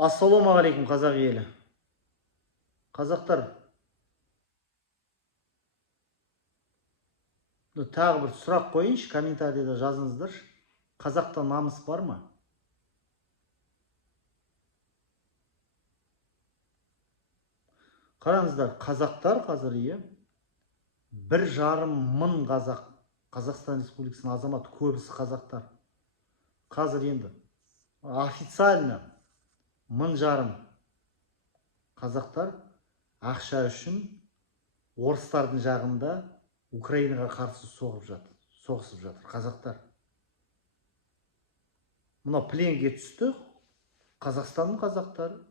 Ассалаумағалейкум қазақ елі. Қазақтар, тағы бір сұрақ қойыншы, комментарийда жазыңыздар. Қазақта намыс бар ма? Қараңыздар, қазақтар қазір 1,5 мың қазақ, Қазақстан Республикасының азаматы, көбісі қазақтар. Қазір енді официально 1,5 қазақтар ақша үшін орыстардың жағында Украинаға қарсы соғысып жатыр қазақтар. Мына пленге түсті Қазақстанның қазақтары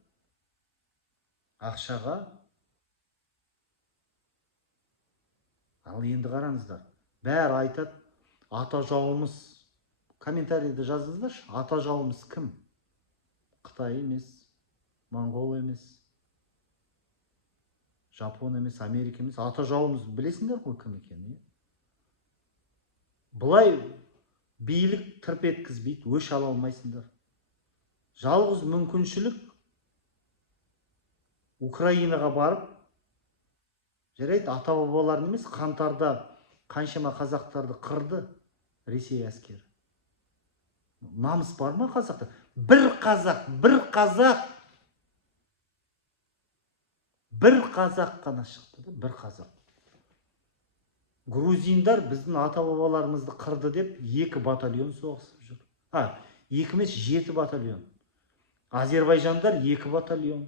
ақшаға. Ал енді қараңыздар, бәрі айтады, ата жауымыз, комментарийде жазыңыздаршы, ата жауымыз кім? Қытай емес, Моңғол емес, Жапон емес, Америка емес, ата жауымыз білесіңдер ғой кім екенін. Бұлай билік тырп еткізбейді, өш ала алмайсыңдар. Жалғыз мүмкіншілік Украинаға барып, жарайды, ата бабаларын емес, қаңтарда қаншама қазақтарды қырды Ресей әскері. Намыс бар ма қазақта? Бір қазақ қана шықты да, бір қазақ. Грузиндар біздің ата бабаларымызды қырды деп 2 батальон соғысып жүр. 2 емес, 7 батальон. Азербайжандар 2 батальон.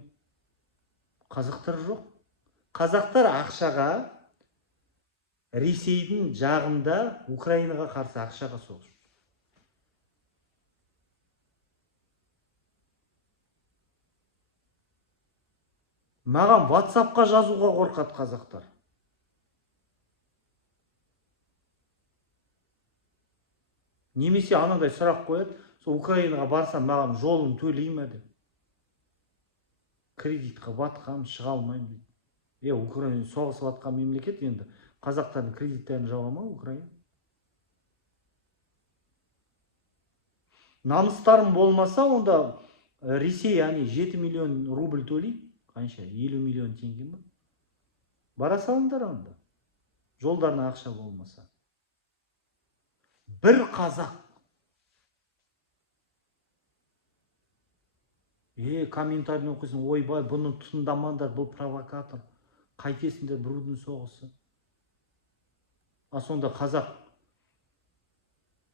Қазақтар жоқ. Қазақтар ақшаға Ресейдің жағында Украинаға қарсы ақшаға соғысып. Маған WhatsApp-қа жазуға қорқады қазақтар. Немесе анандай сұрақ қояды, сол Украинаға барсам маған жолын төлей ме деп. Кредитқа батқам, шыға алмайым дейді. Украина соғысып жатқан мемлекет, енді қазақтардың кредиттерін жаба ма Украина? Намыстарым болмаса, онда Ресей 7 миллион рубль төлейді. Қанша? 50 миллион теңге ме? Бара салыңдар онда. Жолдарына ақша болмаса. Бір қазақ. Комментарийін оқысын, ойбай, бұны тыңдамаңдар, бұл провокатор. Қайтесіңдер, бірудың соғысы. Сонда қазақ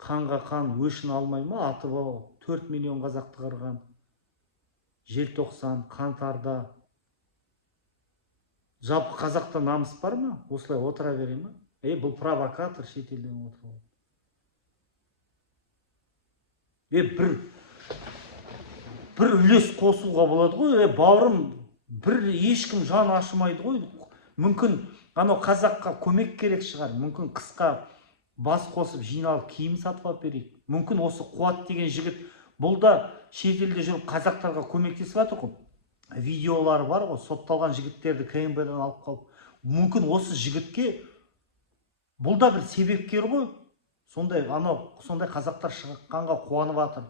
қанға қан өшін алмай ма? Аты бау 4 миллион қазақты қырған. Желтоқсан, қаңтарда. Жалпы қазақта намыс бар ма? Осылай отыра бере ма? Бұл провокатор, шетелден отырып. Бір үлес қосуға болады ғой, бауырым, ешкім жан ашымайды ғой. Мүмкін қазаққа көмек керек шығар, мүмкін қысқа бас қосып жиналып киім сатып берейік. Мүмкін осы Қуат деген жігіт, бұл да шетелде жүріп қазақтарға көмектесіп жатыр ғой. Видеолары бар ғой, сотталған жігіттерді КМБ-дан алып қалып. Мүмкін осы жігітке бұл да бір себепкер ғой. Сондай қазақтар шыққанға қуанып жатыр.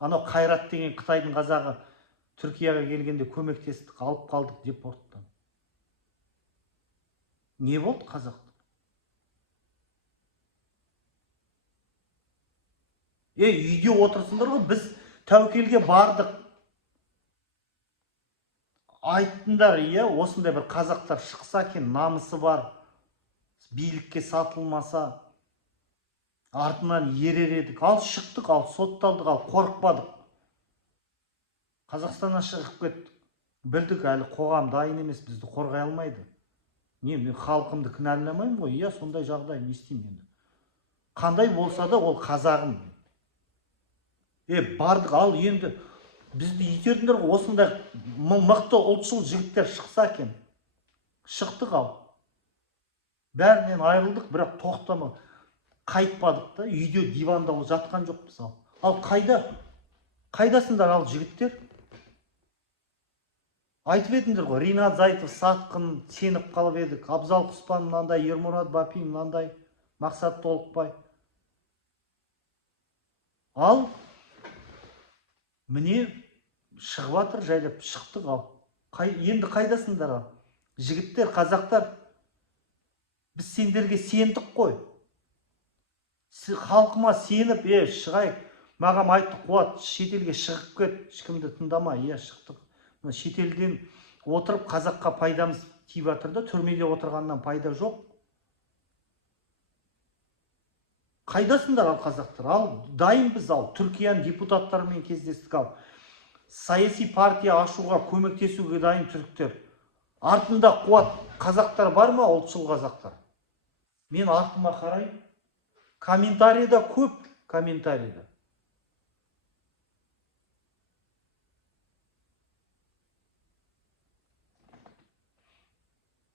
Қайрат деген Қытайдың қазағы Түркияға келгенде көмектестік, алып қалдық депорттан. Не болды қазақ? Үйде отырсыңдар ғой, біз Тәуекелге бардық. Айттыңдар, осындай бір қазақтар шықса екен, намысы бар, билікке сатылмаса, артынан ерер едік. Ал шықтық, ал сотталдық, ал қорықпадық. Қазақстаннан шығып кеттік. Білдік, әлі қоғам дайын емес, бізді қорғай алмайды. Мен халқымды кінәламаймын ғой, сондай жағдай, не істеймін енді. Қандай болса да ол қазағым. Бардық, ал енді бізді итердіңдер ғой, осындай мықты ұлтшыл жігіттер шықса екен. Шықтық, ал бәрінен айырылдық, бірақ тоқтама. Қайтпадық та, үйде диванда жатқан жоқпыз. Ал қайдасыңдар ал жігіттер? Айтып едіңдер ғой, Ринат Зайтов сатқын, сеніп қалып едік. Абзал Құспан мынандай, Ермұрат Бапин мынандай, Мақсат Толықбай. Ал міне шығып жатыр, жайлап шықтық. Ал енді қайдасыңдар? Ал жігіттер, қазақтар, біз сендерге сендік қой. Халқыма сеніп, шығайық. Маған айтты, Қуат, шетелге шығып кет, ешкімді тыңдама. Шықтық. Шетелден отырып қазаққа пайдамыз тиіп жатыр да, түрмеде отырғаннан пайда жоқ. Қайдасыңдар ал қазақтар? Ал дайынбыз, ал Түркияның депутаттарымен кездестік, ал саяси партия ашуға көмектесуге дайын түріктер. Артында Қуат қазақтар бар ма, ұлтшыл қазақтар? Мен артыма қарай, комментарийда көп, комментарийда.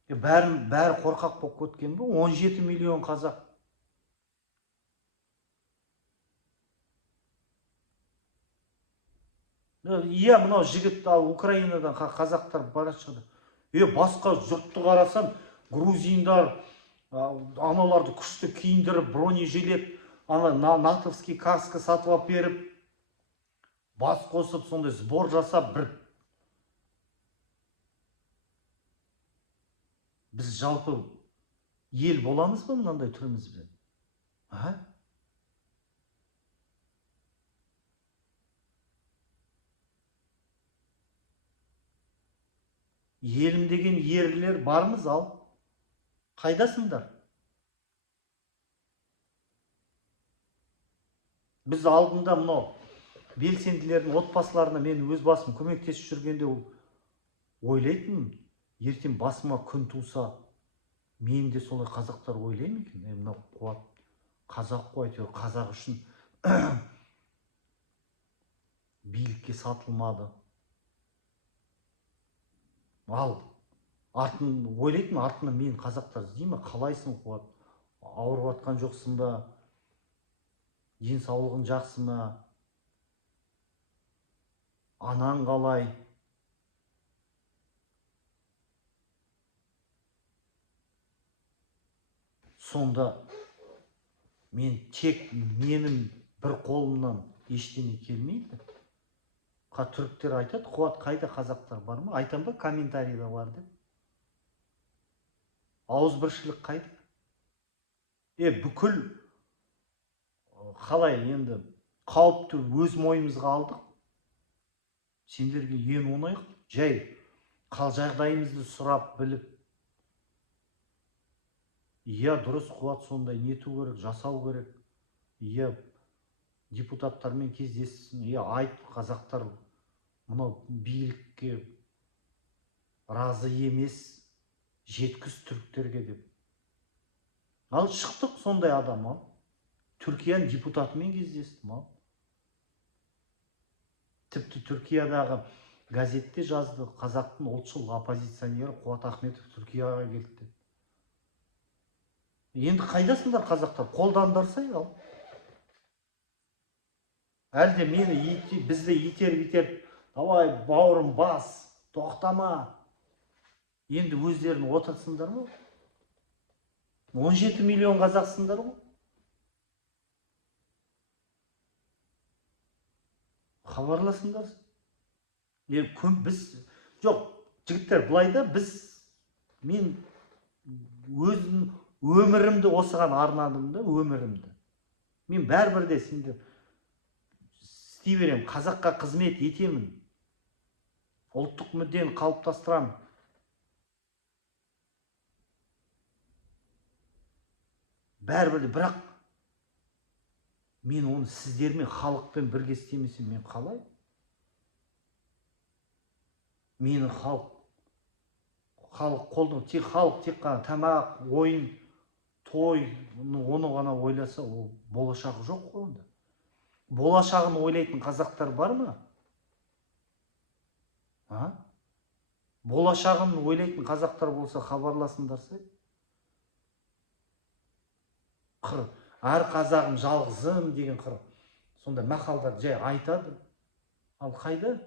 Бәрі қорқақ болып кеткен бе? 17 миллион қазақ. Мынау жігіт, ал Украинадан қазақтар бара шығады. Басқа жұртты қарасам, грузиндар, аналарды күшті киіндіріп, бронежилет, натовский каска сатып алып беріп, бас қосып, сондай сбор жасап, біз жалпы ел боламыз ба мынандай түрімізбен? Елім деген ерлер бармыз, ал қайдасыңдар? Біз алдында мынау белсенділердің отбасыларына мен өз басым көмектесіп жүргенде ойлайтынмын, ертең басыма күн туса, мен де солай қазақтар ойлаймын екен. Мынау Қуат қазақ қой, әйтеуір қазақ үшін билікке сатылмады. Ал ойлайтын, артына мен қазақтар іздей ме? Қалайсың Қуат? Ауырып жатқан жоқсың ба? Денсаулығың жақсы ма? Анаң қалай? Сонда менің бір қолымнан ештеңе келмейді. Түріктер айтады, Қуат қайда, қазақтар бар ма? Айтам ба, комментарийда бар деп. Ауызбіршілік қайда? Бүкіл қалай енді қауіпті өз мойнымызға алдық. Сендерге ең оңай, жай жағдайымызды сұрап біліп. Дұрыс, Қуат, сондай нету керек, жасау керек. Депутаттармен кездессін, айт, қазақтар мынау билікке разы емес, жеткіз түріктерге деп. Ал шықтық сондай адам, ал Түркияның депутатымен кездестім, ал тіпті Түркиядағы газетте жазды, қазақтың ұлтшыл оппозиционері Қуат Ахметов Түркияға келді. Енді қайдасыңдар қазақтар? Қолдандарсай, ал әлде бізді итер-битер, давай бауырым бас, тоқтама. Енді өздерін отырсыңдар ма? 17 миллион қазақсыңдар ғой. Хабарласыңдар. Жоқ, жігіттер, былайда мен өзім өмірімді осыған арнадым да, өмірімді. Мен бәрібірде сендер істей берем, қазаққа қызмет етемін. Ұлттық мүддені қалыптастырамын. Бәрібірде, бірақ мен оны сіздермен, халықпен бірге істемесем, мен қалай? Мені халық қолдау, халық тек қана тамақ, ойын, той, оны ғана ойласа, ол болашағы жоқ қой онда. Болашағын ойлайтын қазақтар бар ма? Болашағын ойлайтын қазақтар болса, хабарласыңдарса. Әр қазағым жалғызым деген сонда мақалдар жай айтады. Ал қайда?